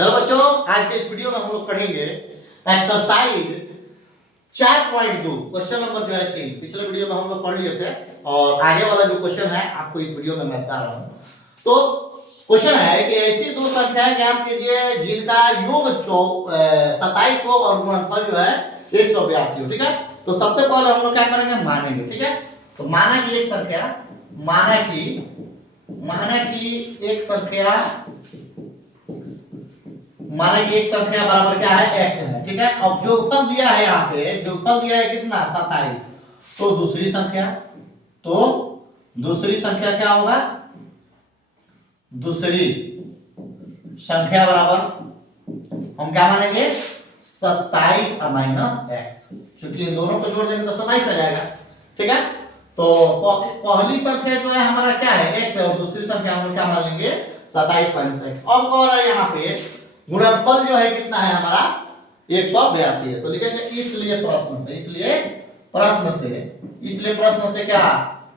Hello बच्चों, आज के इस वीडियो में हम लोग पढ़ेंगे एक्सरसाइज 4.2 क्वेश्चन नंबर जो है 3। पिछले वीडियो में हम लोग पढ़ लिए थे और आगे वाला जो क्वेश्चन है आपको इस वीडियो में मैं बता रहा हूँ। तो क्वेश्चन है कि ऐसी दो संख्याएं ज्ञात कीजिए जिनका योग 27 हो और गुणनफल जो है 182 हो। ठीक है, तो सबसे पहले हम लोग क्या करेंगे, मानेंगे। ठीक है, तो माना कि एक संख्या बराबर क्या है, x है। ठीक है, अब जो उत्तर दिया है यहाँ पे, जो उत्तर दिया है कितना, 27। तो दूसरी संख्या क्या होगा, दूसरी संख्या बराबर हम क्या मानेंगे, 27 और माइनस एक्स, क्योंकि इन दोनों को जोड़ देंगे तो 27 आ जाएगा। ठीक है, तो पहली संख्या जो है हमारा क्या है, x है, और दूसरी संख्या हम लोग क्या मान लेंगे, 27 माइनस एक्स। अब कह रहा है यहाँ पे गुणनफल जो है कितना है हमारा, 182 है। तो लिखेंगे इसलिए प्रश्न से क्या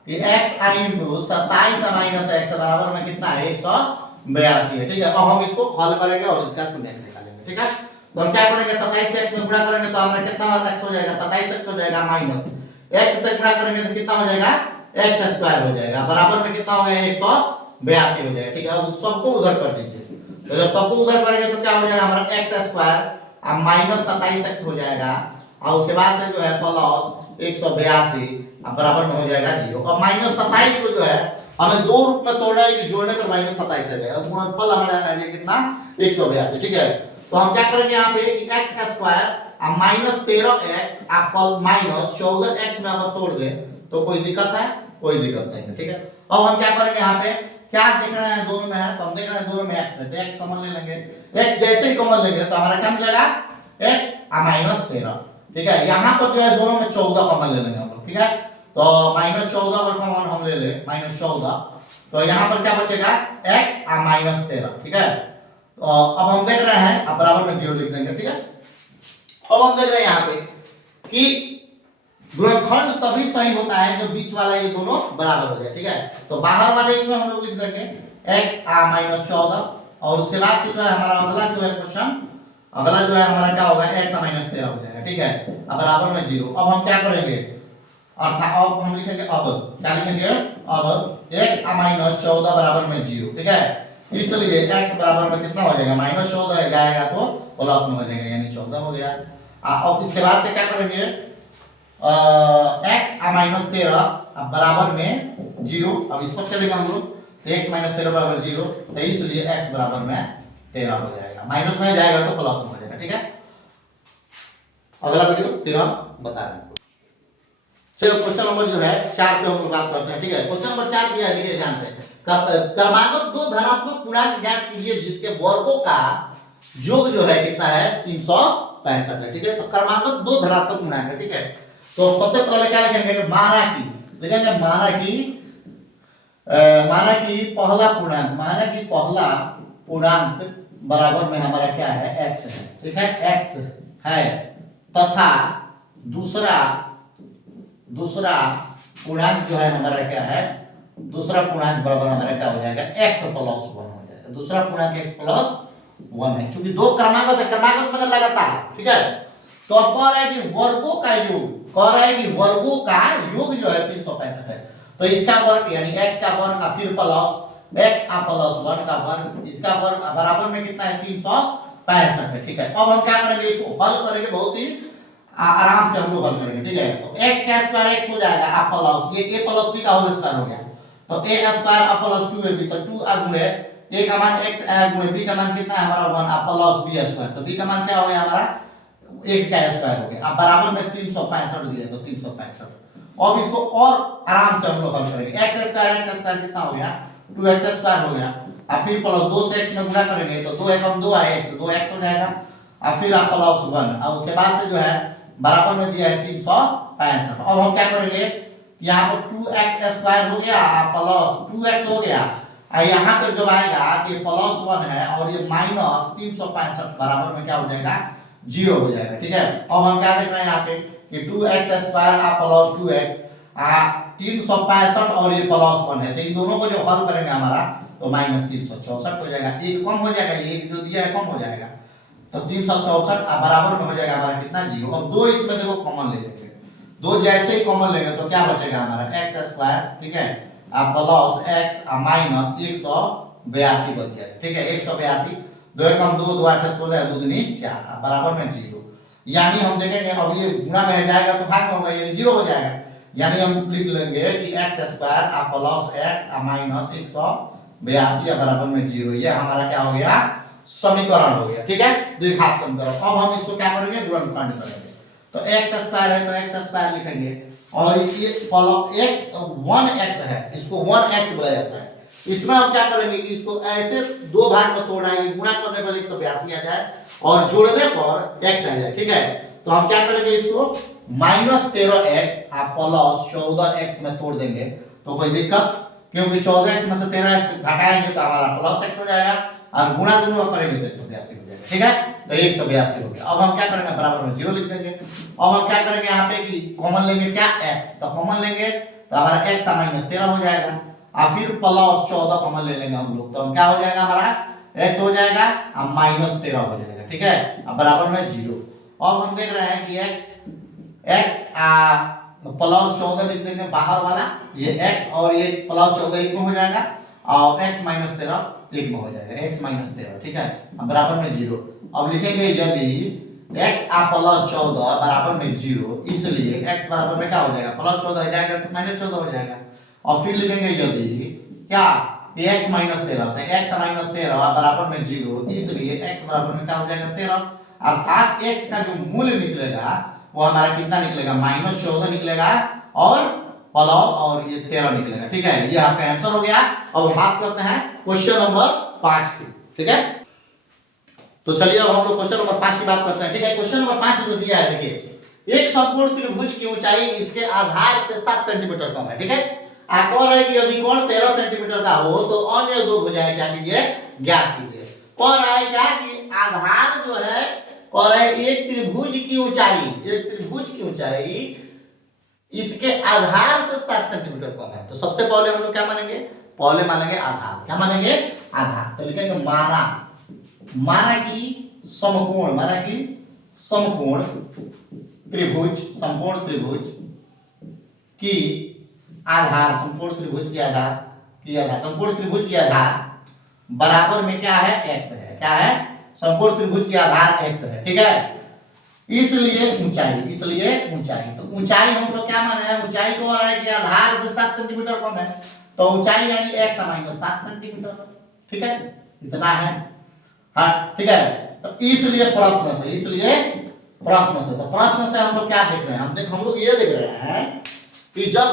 कि x i into 27 minus x बराबर में कितना है, 182 है। ठीक है, अब हम इसको हल करेंगे और इसका शून्य निकालेंगे। ठीक है, तो हम क्या करेंगे, 27 एक्स में गुणा करेंगे तो हमारा कितना x हो जाएगा, 27 एक्स हो जाएगा, माइनस x से गुणा करेंगे तो कितना हो जाएगा, x स्क्वायर हो जाएगा, बराबर में कितना हो गया, 182 हो जाएगा। ठीक है, अब सबको उधर कर दीजिए। तो जब सबको उधर करेंगे तो क्या हो जाएगा हमारा, x स्क्वायर अब माइनस 27x हो जाएगा, और उसके बाद से जो है प्लस 182 अब बराबर में हो जाएगा 0। अब माइनस 27 को जो है हमें दो रूप में तोड़ना है कि जोड़ने पर माइनस 27 आ जाएगा, गुणनफल हमारा आ जाएगा कितना, 182। ठीक है, तो हम क्या करेंगे यहाँ पे कि x का स्क्वायर अब माइनस 13x आप माइनस 14x में अगर तोड़ दे तो कोई दिक्कत है, कोई दिक्कत नहीं है। ठीक है, अब हम क्या करेंगे यहाँ पे, क्या देख रहे हैं दोनों में है, तो हम देख रहे हैं दोनों में x है, तो x कॉमन ले लेंगे। x जैसे ही कॉमन लेंगे तो हमारा क्या मिलेगा, x माइनस 13। ठीक है, यहाँ पर जो है दोनों में 14 कॉमन ले लेंगे हम लोग। ठीक है, तो माइनस 14 पर कॉमन हम ले ले, माइनस 14, तो यहाँ पर क्या बचेगा, x माइनस 13। ठीक है, तो अब हम देख रहे हैं, अब बराबर में 0 लिख देंगे। ठीक है, अब हम देख रहे हैं यहाँ पे कि गुणनखंड तभी सही होता है जब बीच वाला ये दोनों बराबर हो जाए। ठीक है, तो बाहर वाले में हम लोग लिख देंगे x माइनस 14, और उसके बाद से जो है हमारा अगला जो है क्वेश्चन, अगला जो है हमारा क्या होगा, x माइनस 13 हो जाएगा। ठीक है, अब बराबर में 0। अब हम क्या करेंगे, अर्थात अब हम लिखेंगे, अब क्या लिखेंगे, अब x माइनस 14 बराबर में 0। ठीक है, इसलिए x बराबर में कितना हो जाएगा, माइनस 14 जाएगा तो प्लस में हो जाएगा, यानी 14 हो गया। अब इसके बाद से क्या करेंगे, x माइनस 13 अब बराबर में 0। अब इस पर चलेगा हम लोग, तो x माइनस 13 बराबर 0, तो इसलिए x बराबर में 13 हो जाएगा, माइनस में जाएगा तो प्लस में हो जाएगा। ठीक है, अगला वीडियो फिर हम बता रहे हैं। चलो क्वेश्चन नंबर जो है 4 पे हम लोग बात करते हैं। ठीक है, क्वेश्चन नंबर 4 दिया है, देखिए ध्यान से, क्रमागत दो धनात्मक पूर्णांक ज्ञात कीजिए जिसके वर्गों का योग जो है कितना है, 365 है। ठीक है, तो क्रमागत दो धनात्मक पूर्णांक है। ठीक है, तो सबसे पहले क्या लिखेंगे, माना कि लिखेंगे, माना कि पहला पूर्णांक बराबर में हमारा क्या है, x है। ठीक है, x है, तथा दूसरा पूर्णांक जो है हमारा क्या है, दूसरा पूर्णांक बराबर हमारा क्या हो जाएगा, x प्लस 1 हो जाएगा। दूसरा पूर्णांक x प्लस 1 है, क्योंकि दो क्रमागत है, क्रमागत मतलब लगातार। ठीक है, तो अब कह रहा है कि वर्गों का योग, जो है 365 है, तो इसका वर्ग यानी x का वर्ग का फिर प्लस x प्लस 1 का वर्ग, इसका वर्ग बराबर में कितना है, 365 है। ठीक है, अब हम क्या करेंगे, इसको हल करेंगे, बहुत ही आराम से हम लोग हल करेंगे। ठीक है, तो x का स्क्वायर x हो जाएगा a प्लस ये a प्लस b का होल स्क्वायर हो गया, तो a square a plus 2ab, तो 2 गुणे a का मान x गुणे b का मान कितना है हमारा 1 a प्लस b स्क्वायर, तो b का मान क्या हो गया हमारा 1 का स्क्वायर हो गया। अब बराबर में 365 दिया, तो 365। अब इसको और आराम से हम लोग हल करेंगे, x स्क्वायर कितना हो गया, 2x स्क्वायर हो गगया, अब फिर प्लस 2 से x में गुणा करेंगे तो 2 एकम 2 है, x 2x हो जाएगा, अब फिर आप प्लस 1, अब उसके बाद से जो है बराबर में दिया है 365। अब हम क्या करेंगे, यहाँ पर 2x स्क्वायर हो गया प्लस 2x हो गया, यहाँ पे जब आएगा तो ये प्लस 1 है और ये माइनस 365 बराबर में क्या हो जाएगा, 0 हो जाएगा। ठीक है, अब हम क्या देख रहे हैं यहाँ पे कि 2x स्क्वायर प्लस 2x 365 और ये प्लस 1 है, तो इन दोनों को जो हल करेंगे हमारा तो -364 हो जाएगा, एक कम हो जाएगा, ये एक जो दिया है कम हो जाएगा, तो 364 बराबर में हो जाएगा हमारा कितना 0। अब दो इसमें से वो कॉमन ले लेंगे, दो जैसे ही कॉमन लेंगे तो क्या बचेगा हमारा एक्स स्क्वायर, ठीक है, प्लस एक्स माइनस 182 बच जाएगा, ठीक है, 182, 2 एकम 2, 2 8 16, 2 दूनी 4 बराबर में 0। यानी हम देखेंगे अब ये गुणा में जाएगा तो भाग में होगा, यानी 0 हो जाएगा। यानी हम लिख लेंगे कि x square plus x minus 182 बराबर में 0, ये हमारा क्या हो गया समीकरण हो गया, ठीक है, द्विघात समीकरण। अब हम इसको क्या करेंगे गुणनखंड करेंगे, तो एक्स स्क्वायर है तो एक्स स्क्वायर लिखेंगे, और ये एक्स 1x है, इसको 1x बोला जाता है। इसमें हम क्या करेंगे कि इसको ऐसे दो भाग में तोड़ाएंगे, गुणा करने पर 182 आ जाए और जोड़ने पर x आ जाए, ठीक है। तो हम क्या करेंगे इसको -13x प्लस 14x में तोड़ देंगे, तो कोई दिक्कत, क्योंकि 14x में से 13x घटाएंगे तो हमारा प्लस x हो जाएगा, और गुणा दोनों करेंगे तो 182 हो जाएगा, ठीक है, तो 182 हो गया। अब हम क्या करेंगे बराबर में 0 लिख देंगे। अब हम क्या करेंगे यहाँ पे कि कॉमन लेंगे क्या x, तो कॉमन लेंगे तो हमारा x -13 हो जाएगा, और फिर प्लस 14 कॉमन ले लेंगे हम लोग, तो हम क्या हो जाएगा हमारा x हो जाएगा और -13 हो जाएगा, ठीक है, अब बराबर में 0। अब हम देख रहे हैं कि x प्लस 14 लिख देंगे बाहर वाला, ये x और ये प्लस 14 एक में हो जाएगा, और x -13 एक में हो जाएगा, x -13, ठीक है, अब बराबर में 0। अब लिखेंगे यदि x प्लस 14 बराबर में 0, इसलिए x बराबर में क्या हो जाएगा +14 हो जाएगा तो -14 हो जाएगा। और फिर लिखेंगे यदि क्या x -13, तो x -13 बराबर में 0, इसलिए x बराबर में क्या हो जाएगा 13, अर्थात x का जो मूल्य निकलेगा वो हमारा कितना निकलेगा -14 निकलेगा, और प्लस और ये 13 निकलेगा, ठीक है, ये आपका आंसर हो गया। अब बात करते हैं क्वेश्चन नंबर 5 की, ठीक है, तो चलिए अब हम लोग क्वेश्चन नंबर 5 की बात करते हैं, ठीक है। क्वेश्चन नंबर 5 जो दिया है, देखिए एक समकोण त्रिभुज की ऊंचाई इसके आधार से 7 सेंटीमीटर कम है, ठीक है, आकलन है कि यदि कोण 13 सेंटीमीटर का हो तो अन्य दो भुजाएं क्या कीजिए ज्ञात कीजिए। कौन है क्या कि आधार जो है और है एक त्रिभुज की ऊंचाई इसके आधार से 7 सेंटीमीटर कम है, तो सबसे पहले हम लोग क्या मानेंगे, पहले मानेंगे आधार, क्या मानेंगे आधार, तो लिखेंगे माना कि समकोण त्रिभुज की आधार, समकोण त्रिभुज की आधार बराबर में क्या है x है, क्या है समकोण त्रिभुज की आधार x है, ठीक है, इसलिए ऊंचाई, तो ऊंचाई हम लोग क्या माने हैं, ऊंचाई को आ रहा है कि आधार से 7 सेंटीमीटर कम है, तो ऊंचाई यानी x - 7 सेंटीमीटर, ठीक है, इतना है, हाँ ठीक है। तो इसलिए प्रश्न से तो प्रश्न से हम लोग क्या देख रहे हैं, हम लोग ये देख रहे हैं कि जब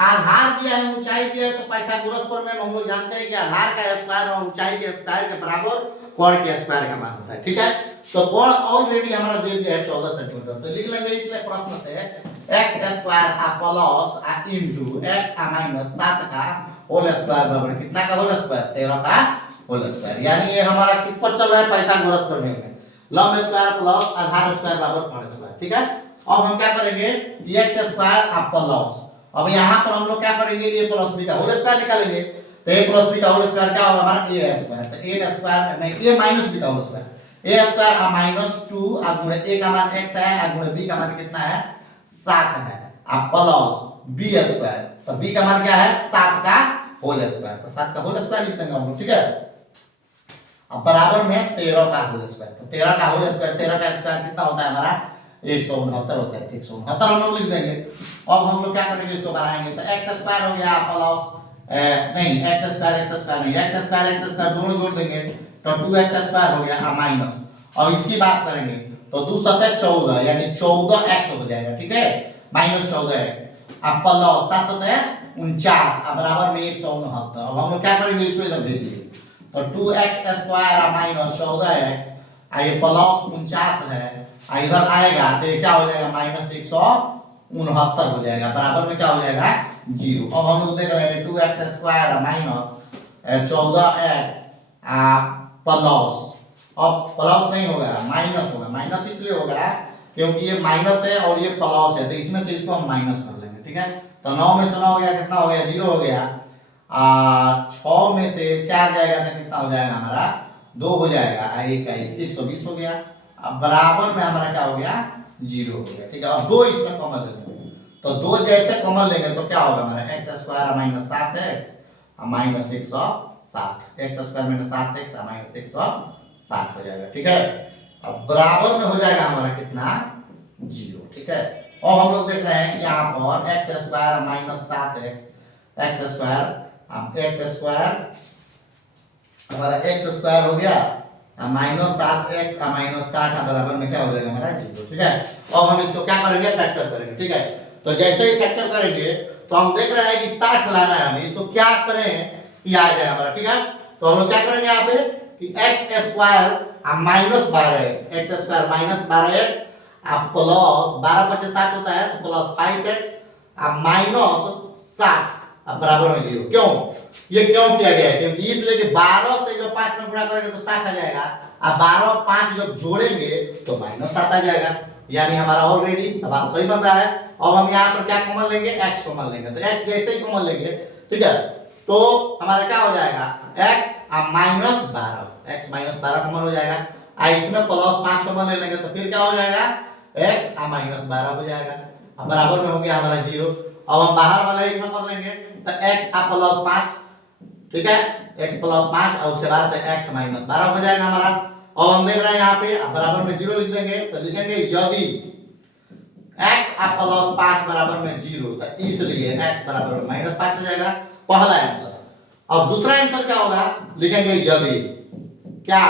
आधार दिया है ऊंचाई दिया है, तो पाइथागोरस प्रमेय हम लोग जानते हैं कि आधार का स्क्वायर और ऊंचाई के स्क्वायर के बराबर कोण के स्क्वायर का मान होता है, ठीक है। तो कोण ऑलरेडी हमारा दे दिया है 14 सेंटीमीटर, तो लिख लेंगे इसलिए प्रश्न से x square plus into x -7 का होल स्क्वायर बराबर कितना का होल स्क्वायर 13 का होल स्क्वायर, यानी ये हमारा किस पर चल रहा है पाइथागोरस प्रमेय में, लंब स्क्वायर प्लस आधार स्क्वायर बराबर कोण स्क्वायर, ठीक है। अब हम क्या करेंगे कि x स्क्वायर प्लस, अब यहाँ पर हम लोग क्या करेंगे ये प्लस b का होल स्क्वायर निकालेंगे, तो a प्लस b का होल स्क्वायर क्या होगा हमारा a स्क्वायर, तो a स्क्वायर नहीं a माइनस b का होल स्क्वायर, a स्क्वायर -2 गुणे a का मान x है गुणे b का मान कितना है 7 है, अब प्लस b स्क्वायर, तो b का मान क्या है 7 का होल स्क्वायर, तो 7 का होल स्क्वायर लिख देंगे हम लोग, ठीक है। अब बराबर में 13 का होल स्क्वायर, तो 13 का होल स्क्वायर, 13 का स्क्वायर कितना होता है हमारा 169 होता है, 169 हम लोग लिख देंगे। अब हम लोग क्या करेंगे इसको बनाएंगे, तो x स्क्वायर हो गया प्लस नहीं x स्क्वायर दोनों जोड़ देंगे तो 2x स्क्वायर हो गया माइनस, और इसकी बात करेंगे तो 2 7 14 यानी 14x हो जाएगा, ठीक है, -14x अब प्लस 7 7 49 अब बराबर में 169। अब हम लोग क्या करेंगे इसको इधर भेज दीजिए, तो 2x स्क्वायर -14x ये प्लस 49 है, इधर आएगा तो क्या हो जाएगा -169 हो जाएगा, बराबर में क्या हो जाएगा 0। अब हम लोग देख रहे हैं 2x स्क्वायर -14x प्लस, अब प्लस नहीं होगा माइनस होगा, माइनस इसलिए होगा क्योंकि ये माइनस है और ये प्लस है, तो इसमें से इसको हम माइनस कर लेंगे, ठीक है। तो 9 में से 9 हो गया कितना हो गया 0 हो गया, 6 में से 4 जाएगा तो कितना हो जाएगा हमारा 2 हो जाएगा, एक का 120 हो गया। अब बराबर में हमारा क्या हो गया 0 हो गया। ठीक है, अब 2 इसमें कॉमन लेंगे तो 2 जैसे कॉमन लेंगे तो क्या होगा हमारा x square minus 7x minus 160, x square minus 7x minus 160 हो जाएगा। ठीक है, अब बराबर में हो जाएगा हमारा कितना 0। ठीक है, और हम लोग देख रहे हैं कि यहाँ पर x square minus 7x x square हमारा एक्स स्क्वायर हो गया माइनस 7x माइनस 60 बराबर में क्या हो जाएगा हमारा 0। ठीक है, अब हम इसको क्या करेंगे फैक्टर करेंगे। ठीक है, तो जैसे ही फैक्टर करेंगे तो हम देख रहे हैं कि 60 लाना है हमें, इसको क्या करें कि आ जाए हमारा। ठीक है, तो हम लोग क्या करेंगे यहाँ पे कि x square minus 12x x square minus 12x आप प्लस 12 25 60 होता है तो प्लस 5x आप माइनस 60 अब बराबर में 0। क्यों ये क्यों किया गया है? क्योंकि इसलिए कि 12 से जब 5 में गुणा करेंगे तो 60 आ जाएगा, अब 12 और 5 जब जोड़ेंगे तो माइनस 7 आ जाएगा, यानी हमारा ऑलरेडी सवाल सही बन रहा है। अब हम यहाँ पर क्या कॉमन लेंगे x कॉमन लेंगे, तो x जैसे ही कॉमन लेंगे ठीक है तो हमारा क्या हो जाएगा x minus 12 x minus 12 common हो जाएगा, इसमें प्लस 5 कॉमन ले लेंगे तो फिर क्या हो जाएगा x माइनस 12 हो जाएगा। अब बराबर में हो गया हमारा 0। अब हम बाहर वाला एक में कर लेंगे तो x प्लस 5, ठीक है x प्लस 5 और उसके बाद से x माइनस 12 हो जाएगा हमारा। अब हम देख रहे हैं यहाँ पे बराबर में 0 लिख देंगे तो लिखेंगे यदि x प्लस 5 बराबर में 0 तो इसलिए x बराबर में माइनस 5 हो जाएगा, पहला आंसर। अब दूसरा आंसर क्या होगा, लिखेंगे यदि क्या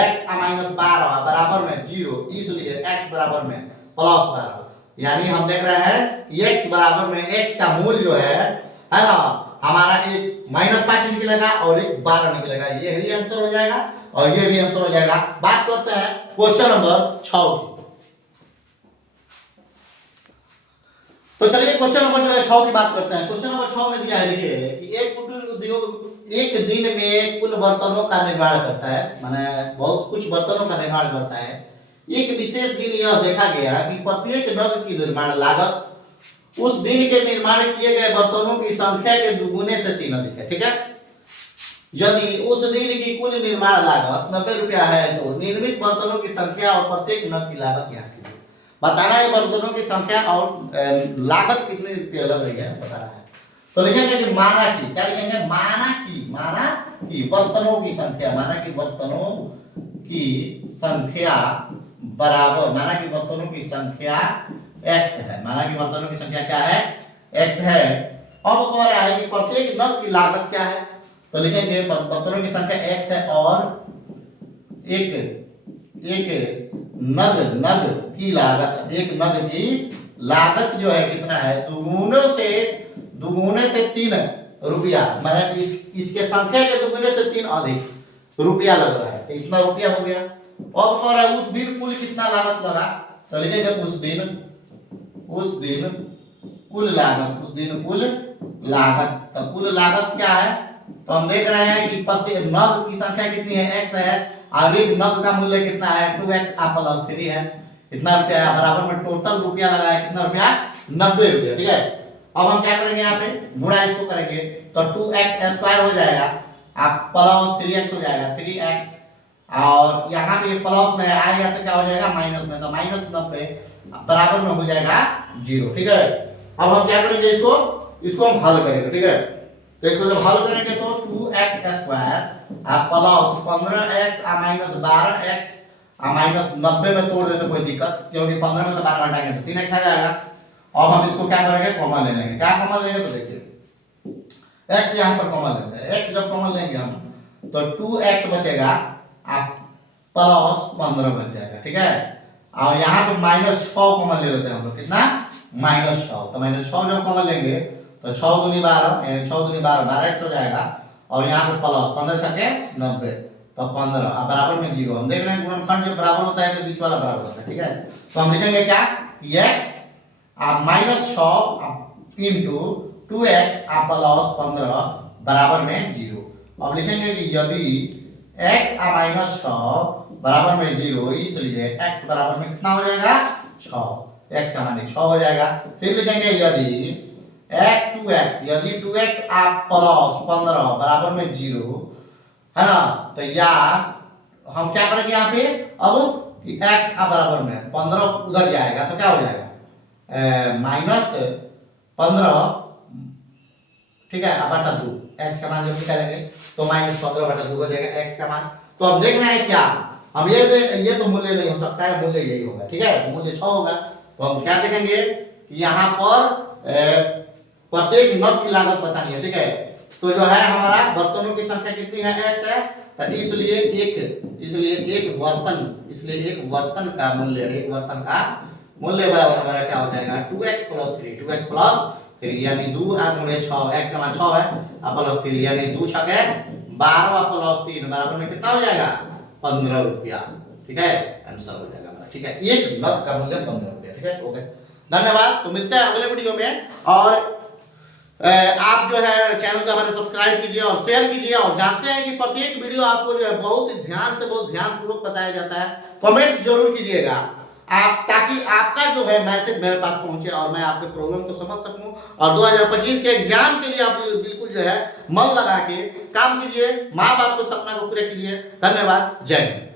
x माइनस 12 बराबर में 0 इसलिए x बराबर में प्लस 12, यानी हम देख रहे हैं x बराबर में x का मूल जो है ना हमारा एक माइनस 5 निकलेगा और एक 12 निकलेगा, ये भी आंसर हो जाएगा और ये भी आंसर हो जाएगा। बात करते हैं क्वेश्चन नंबर 6 की। तो चलिए क्वेश्चन नंबर जो है 6 की बात करते हैं। क्वेश्चन नंबर 6 में दिया है देखिए कि एक कुटीर उद्योग एक दिन में कुल बर्तनों का निर्माण करता है, माने बहुत कुछ बर्तनों का निर्माण करता है। एक विशेष दिन यह देखा गया कि प्रत्येक नग की निर्माण लागत उस दिन के निर्माण किए गए बर्तनों की संख्या के दुगुने से 3 अधिक है। ठीक है, यदि उस दिन की कुल निर्माण लागत 90 रुपया है तो निर्मित बर्तनों की संख्या और प्रत्येक नग की लागत यहाँ की बताना है। बर्तनों की संख्या और लागत कितने रुपये अलग रही है बताना है। तो लिखेंगे कि माना की, क्या लिखेंगे माना की बर्तनों की संख्या, माना की बर्तनों की संख्या बराबर, माना की बर्तनों की संख्या x है, माना की बर्तनों की संख्या क्या है x है। अब कह रहा है कि प्रत्येक नग की लागत क्या है, तो लिखेंगे बर्तनों की संख्या x है और एक नग की लागत, एक नग की लागत जो है कितना है दुगुने से 3 रुपया, माने इसके संख्या के दुगुने से 3 अधिक रुपया लग रहा है, इतना रुपया हो गया। अब कह रहा है उस दिन कुल कितना लागत लगा, तो लिखेंगे उस दिन कुल लागत, तो कुल लागत क्या है, तो हम देख रहे हैं कि प्रत्येक नग की संख्या कितनी है x है और एक नग का मूल्य कितना है 2x प्लस 3 है, इतना रुपया है। बराबर में टोटल रुपया लगा है कितना रुपया 90 रुपया। ठीक है, अब हम क्या करेंगे यहाँ पे गुणा इसको करेंगे तो 2x स्क्वायर हो जाएगा आप प्लस 3x हो जाएगा 3x और यहाँ पे प्लस में आएगा तो क्या हो जाएगा माइनस में, तो माइनस 90 बराबर में हो जाएगा 0। ठीक है, अब हम क्या करेंगे इसको हम हल करेंगे। ठीक है, तो इसको जब हल करेंगे तो 2x square plus 15x minus 12x minus 90 में तोड़ देते कोई दिक्कत, क्योंकि 15 में से 12 हटाएंगे तो 3x आ जाएगा। अब हम इसको क्या करेंगे कॉमन ले लेंगे, क्या कॉमन लेंगे तो देखिए x यहाँ पर कॉमन लेंगे, x जब कॉमन लेंगे हम तो 2x बचेगा आप प्लस 15 बच जाएगा। ठीक है, और यहाँ पे माइनस 6 कॉमन ले लेते हैं हम लोग, कितना माइनस 6, तो माइनस 6 जब कॉमन लेंगे तो 6 दूनी 12 यानी 6 दूनी 12 12x हो जाएगा और यहाँ पे प्लस 15 छके 90 तो 15 अब बराबर में 0। हम देख रहे हैं गुणनखंड जब बराबर होता है तो बीच वाला बराबर होता है। ठीक है, तो हम लिखेंगे क्या x आप माइनस 6 इंटू 2x आप प्लस 15 बराबर में 0। अब लिखेंगे कि यदि x माइनस 6 बराबर में 0 इसलिए x बराबर में कितना हो जाएगा 6, x का मान 6 हो जाएगा। फिर लिखेंगे यदि 2x, यदि 2x आप प्लस 15 बराबर में 0 है ना, तो या हम क्या करेंगे यहाँ पे अब कि x आप बराबर में 15 उधर जाएगा तो क्या हो जाएगा माइनस 15, ठीक है, अब बटा 2 x का मान जब निकालेंगे तो माइनस 15 बटा 2 हो जाएगा x का मान। तो अब देखना है क्या, अब ये तो मूल्य नहीं हो सकता है, मूल्य यही होगा, ठीक है, तो मूल्य 6 होगा। तो हम क्या देखेंगे कि यहाँ पर प्रत्येक नग की लागत बतानी है, ठीक है। तो जो है हमारा बर्तनों की संख्या कितनी है, x है, तो इसलिए एक बर्तन का मूल्य बराबर हमारा क्या हो जाएगा 2x प्लस 3 यानी 2 गुणे 6, x का मान 6 है, अब प्लस 3 यानी 2 छके 12 प्लस 3 बराबर में कितना हो जाएगा 15 रुपया, ठीक है, आंसर हो जाएगा हमारा, ठीक है, एक नग का मूल्य 15 रुपया, ठीक है, ओके, धन्यवाद। तो मिलते हैं अगले वीडियो में, और आप जो है चैनल को हमारे सब्सक्राइब कीजिए और शेयर कीजिए, और जानते हैं कि प्रत्येक वीडियो आपको जो है बहुत ध्यानपूर्वक बताया जाता है, कमेंट्स जरूर कीजिएगा आप, ताकि आपका जो है मैसेज मेरे पास पहुंचे और मैं आपके प्रॉब्लम को समझ सकूं, और 2025 के एग्जाम के लिए आप बिल्कुल जो है मन लगा के काम कीजिए, माँ बाप को सपना को पूरा कीजिए। धन्यवाद, जय हिंद।